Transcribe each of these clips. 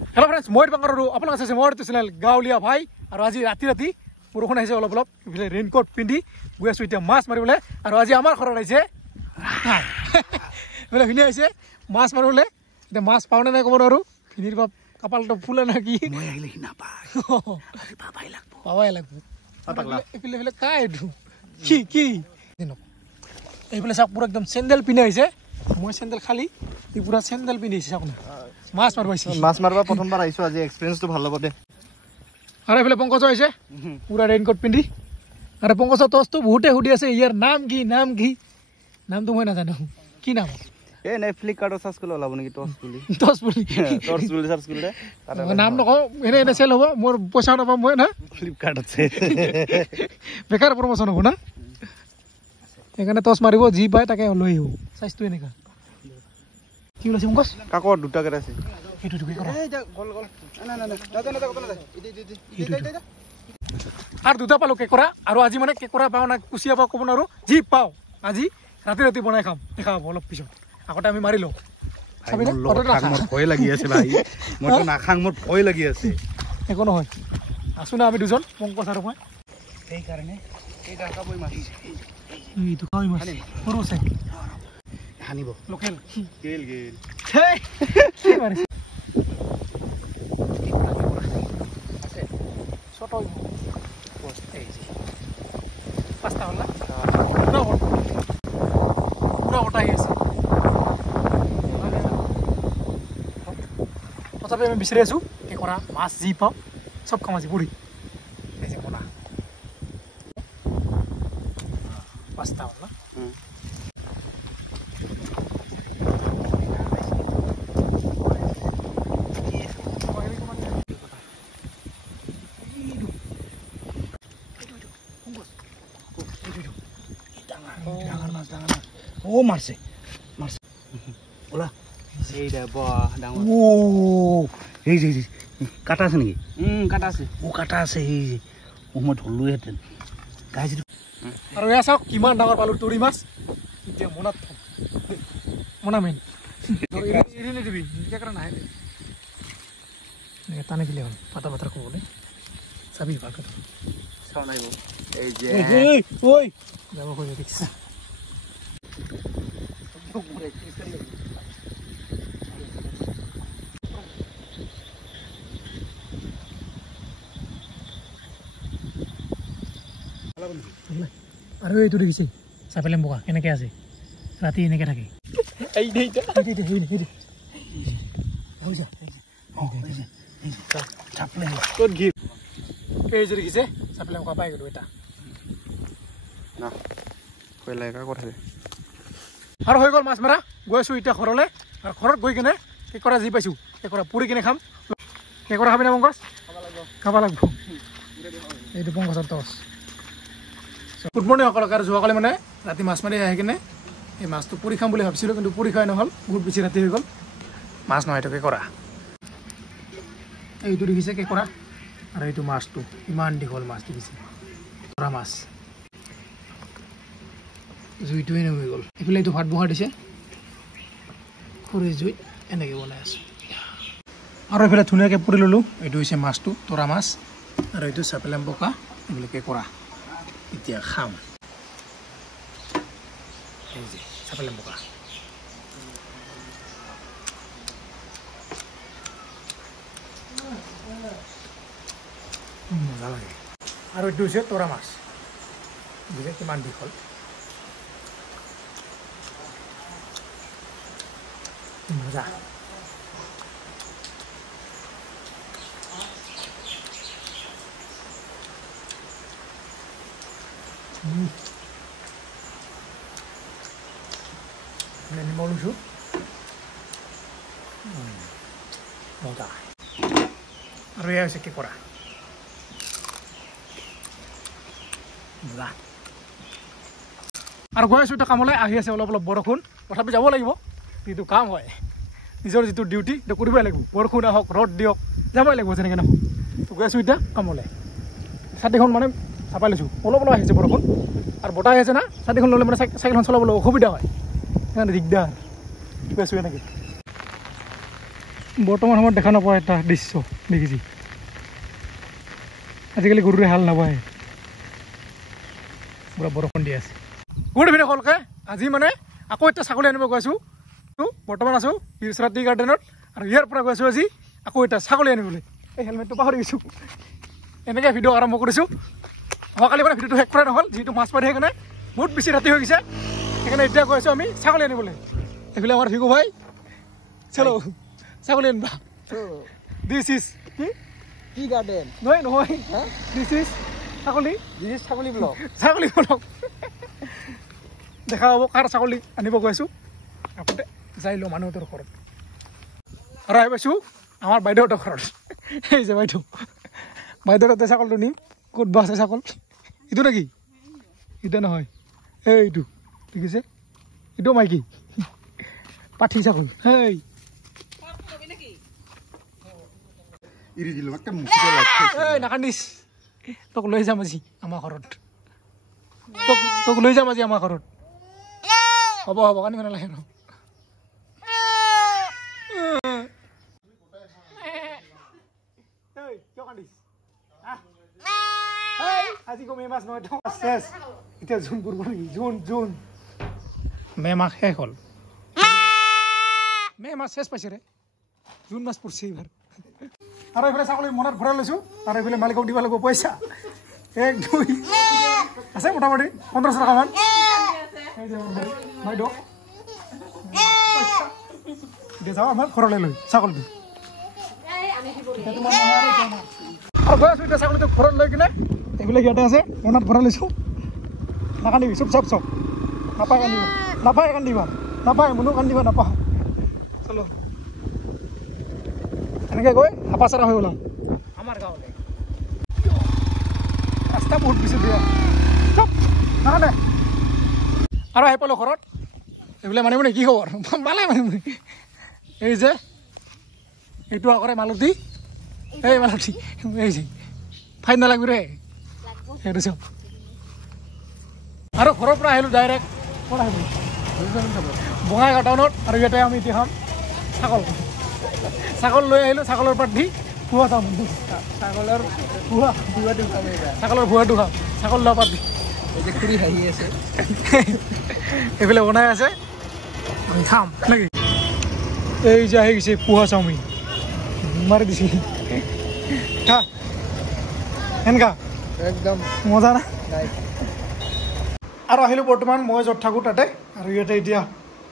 hello' friends মই দীপঙ্কৰ আৰু আপোনালোক আছে মোৰ ইউটিউব চেনেল গাঁৱলীয়া ভাই আৰু আজি ৰাতি বৰষুণ আহিছে অলপ ইফালে ৰেইনকোট পিন্ধি গৈ আছোঁ এতিয়া মাছ মাৰিবলৈ আৰু আজি আমাৰ ঘৰত আহিছে বোলে ভিনি আহিছে মাছ মাৰিবলৈ এতিয়া মাছ পাওঁ নে নাই ক'ব নোৱাৰোঁ ভিনিৰ কপালটো ফুলে না কি মই আহিলে সি নাপায় পাবাই লাগব এইফালে কাই এইটো কি এইফালে চাওক পুৰা একদম চেণ্ডেল পিন্ধি আহিছে মই চেণ্ডেল খালি ই পুৰা চেণ্ডেল পিন্ধি আহিছে চাওক মাছ মাৰিব আহিছে মাছ মাৰিব প্ৰথমবাৰ আহিছোঁ আজি এক্সপিৰিয়েঞ্চটো ভাল হ'ব দে আৰু এইফালে পংকজ আহিছে পুৰা ৰেইনকোট পিন্ধি আৰু পংকজৰ টচটো বহুতে সুধি আছে ইয়াৰ নাম কি নামটো মই নাজানো কি নাম এই নাই ফ্লিপকাৰ্টত চাৰ্চ কৰিলে ওলাব নেকি টচ বুলি চাৰ্চ কৰিলে নাম নকওঁ এনে চেল হ'ব মোৰ পইচা নাপাম মই না ফ্লিপকাৰ্টত বেকাৰ প্ৰমোশ্যন হ'ব না সেইকাৰণে টচ মাৰিব যি পায় তাকে লৈ আহিব চাইজটো এনেকুৱা কি ওলাইছে পংকজ কাকৰ দুটাকে আছে আৰু দুটা পালোঁ কেঁকোৰা আৰু আজি মানে কেঁকোৰা পাওঁ না কুচিয়া পাওঁ ক'ব নোৱাৰোঁ যি পাওঁ আজি ৰাতি বনাই খাম দেখা পাব অলপ পিছত আগতে আমি মাৰি লওঁ ভয় লাগি আছে ভাই মইতো নাখাং মোৰ ভয় লাগি আছে একো নহয় আছোঁ না আমি দুজন পংকজ আৰু মই সেইকাৰণে মাৰিছে এইটো কাৱৈ মাছ সৰু আছে সানিব লোকেল গেল মাৰিছে পাঁচটা হ'ল না পুৰা কটা আহি আছে তথাপি আমি বিচাৰি আছোঁ কেঁকোৰা মাছ যি পাওঁ চব খাম আজি পুৰি বনা পাঁচটা হ'ল না ও মারছে ওলা এই দে ডাঙর ও এই যে কাটা আছে নাকি কাটা আছে ও কাটা আছে এই যে ও মই ধরলোহেঁতেন গাইজ আৰু এয়া চাওক কিমান ডাঙৰ পালোঁ তুৰি মাছ এতিয়া মনাত থম মনা মেইন এৰি নিদিবি কেঁকোৰা নাহে দে এনেকৈ টানি দিলে হ'ল পাতা ক'বলৈ চাবি ভালকৈ চাও নাই এই যে ঐ যাব খোজে দেখিছা আৰু এইটো দেখিছে চাপেলেম বোকা কেনেকৈ আছে ৰাতি এনেকৈ থাকে এই যে দেখিছে চাপেলেম বোকা পাই গ'লো এটা আৰু হৈ গ'ল মাছ মাৰা গৈ আছোঁ এতিয়া ঘৰলৈ আৰু ঘৰত গৈ কিনে কেঁকোৰা যি পাইছোঁ কেঁকোৰা পুৰি কিনে খাম কেঁকোৰা খাবি না পংকজ খাব লাগিব এইটো পংকজৰ টচ গুড মৰ্ণিং সকলক আৰু যোৱাকালি মানে ৰাতি মাছ মাৰি আহি কিনে এই মাছটো পুৰি খাম বুলি ভাবিছিলোঁ কিন্তু পুৰি খাই নহ'ল বহুত বেছি ৰাতি হৈ গ'ল মাছ নহয় এইটো কেঁকোৰা এইটো দেখিছে কেঁকোৰা আৰু এইটো মাছটো ইমান দীঘল মাছ দেখিছে কেঁকোৰা মাছ জুইটো এনে হৈ গ'ল এইফালে এইটো ভাত বহা দিছে খৰি জুইত এনেকৈ বনাই আছোঁ আৰু এইফালে ধুনীয়াকৈ পুৰি ল'লোঁ এইটো হৈছে মাছটো তৰা মাছ আৰু এইটো চাপেলেম বোকা এইফালে কেঁকোৰা এতিয়া খাম এই যে চাপেলেম বোকা মজা লাগে আৰু এইটো হৈছে তৰা মাছ বুজিছে কিমান দীঘল মজা নিমখ লৈছোঁ মজা আৰু এয়া হৈছে কেঁকোৰা মজা আৰু গৈ আছোঁ এতিয়া কামলৈ আহি আছে অলপ বৰষুণ তথাপি যাব লাগিব যিটো কাম হয় নিজৰ যিটো ডিউটি সেইটো কৰিবই লাগিব বৰষুণ আহক ৰ'দ দিয়ক যাবই লাগিব যেনেকৈ নহওক গৈ আছোঁ এতিয়া কামলৈ ছাতিখন মানে চাপাই লৈছোঁ অলপ আহিছে বৰষুণ আৰু বতাহ আহিছে না ছাতিখন ল'লে মানে চাইকেলখন চলাবলৈ অসুবিধা হয় সেইকাৰণে দিগদাৰ গৈ আছোঁ এনেকৈ বৰ্তমান সময়ত দেখা নাপায় এটা দৃশ্য দেখিছি আজিকালি গৰুৰে হাল নাবায় পুৰা বৰষুণ দি আছে গুড ইভিনিং সকলোকে আজি মানে আকৌ এটা ছাগলী আনিব গৈছোঁ বৰ্তমান আছোঁ বিৰচৰা টি গাৰ্ডেনত আৰু ইয়াৰ পৰা গৈছোঁ আজি আকৌ এটা ছাগলী আনিবলৈ এই হেলমেটটো পাহৰি গৈছোঁ এনেকৈ ভিডিঅ' আৰম্ভ কৰিছোঁ অহাকালি মানে ভিডিঅ'টো শেষ কৰা নহ'ল যিহেতু মাছ মাৰি সেইকাৰণে বহুত বেছি ৰাতি হৈ গৈছে সেইকাৰণে এতিয়া গৈছোঁ আমি ছাগলী আনিবলৈ এইফালে আমাৰ ভিগু ভাই চলো ছাগলী আনিবা দিছ ইজ টি গাৰ্ডেন নহয় নহয় দিছ ইজ ছাগলী ছাগলী ব্লক ছাগলী ব্লক দেখা হ'ব কাৰ ছাগলী আনিব গৈছোঁ আগতে যাই লওঁ মানুহটোৰ ঘৰত আৰু আহি পাইছোঁ আমাৰ বাইদেউহঁতৰ ঘৰত এই যে বাইদেউৰ তাতে ছাগলটো নিম ক'ত বা আছে ছাগল এইটো নেকি এইটো নহয় এইটো দেখিছে এইটো মাইকী পাঠি ছাগল হেই নাকান্দিছ তোক লৈ যাম আজি আমাৰ ঘৰত তোক লৈ যাম আজি আমাৰ ঘৰত হ'ব হ'ব কান্দিব নালাগে ন আজি কো মে মাছ নহয় শেষ এতিয়া জুন পূৰ্ব নেকি জুন মে মাহ শেষ হ'ল মে মাছ শেষ পাইছে ৰে জুন মাছ পৰছে এইবাৰ আৰু এইফালে ছাগলী মনত ভৰাই লৈছোঁ আৰু এইফালে মালিকক দিব লাগিব পইচা 1 2 আছে মোটামুটি 1500 টকামান বাইদেউ দে যাওঁ আমাৰ ঘৰলৈ লৈ ছাগলীটো আৰু গৈ আছোঁ এতিয়া ছাগলীটো ঘৰত লৈ কিনে এইবিলাক ইয়াতে আছে মনত ভৰাই লৈছোঁ নাকান্দিবি চব নাপায় কান্দিবা নাপায় মনো কান্দিবা নাপায় চলো এনেকৈ গৈ হাপাচাৰা হৈ ওলাম আমাৰ গাঁৱলৈ ৰাস্তা বহুত বেছি দিয়া চব নাকান্দে আৰু আহি পালোঁ ঘৰত এইবিলাক মানিব নে কি খবৰ মালে মানিব এই যে এইটো আগৰে মালতী এই মালতী এই যে ফাইন নালাগিব ৰে সেইটো চব আৰু ঘৰৰ পৰা আহিলোঁ ডাইৰেক্ট ক'ত আহিব বঙাইগাঁও টাউনত আৰু ইয়াতে আমি এতিয়া খাম ছাগল লৈ আহিলোঁ ছাগলৰ পাত দি পুৱা খাম ছাগলৰ ভুৱাটো খাম ছাগল লোৱা পাত দি খুৰী আহি আছে এইফালে বনাই আছে আমি খাম নেকি এই যে আহি গৈছে পোহা চাওমিন মাৰি দিছে খা এনেকা একদম মজা না আৰু আহিলোঁ বৰ্তমান মই য'ত থাকোঁ তাতে আৰু ইয়াতে এতিয়া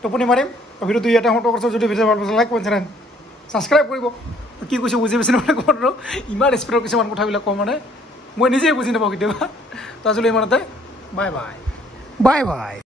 টোপনি মাৰিম ভিডিঅ'টো ইয়াতে সমাপ্ত কৰিছোঁ যদি ভিডিঅ' ভাল পাইছে লাইক কমেণ্ট চেনেল ছাবস্ক্ৰাইব কৰিব কি কৈছোঁ বুজি পাইছে মানে ক'ত আৰু ইমান স্পীডৰ কিছুমান কথাবিলাক কওঁ মানে মই নিজেই বুজি নাপাওঁ কেতিয়াবা তো আজিলৈ ইমানতে বাই বাই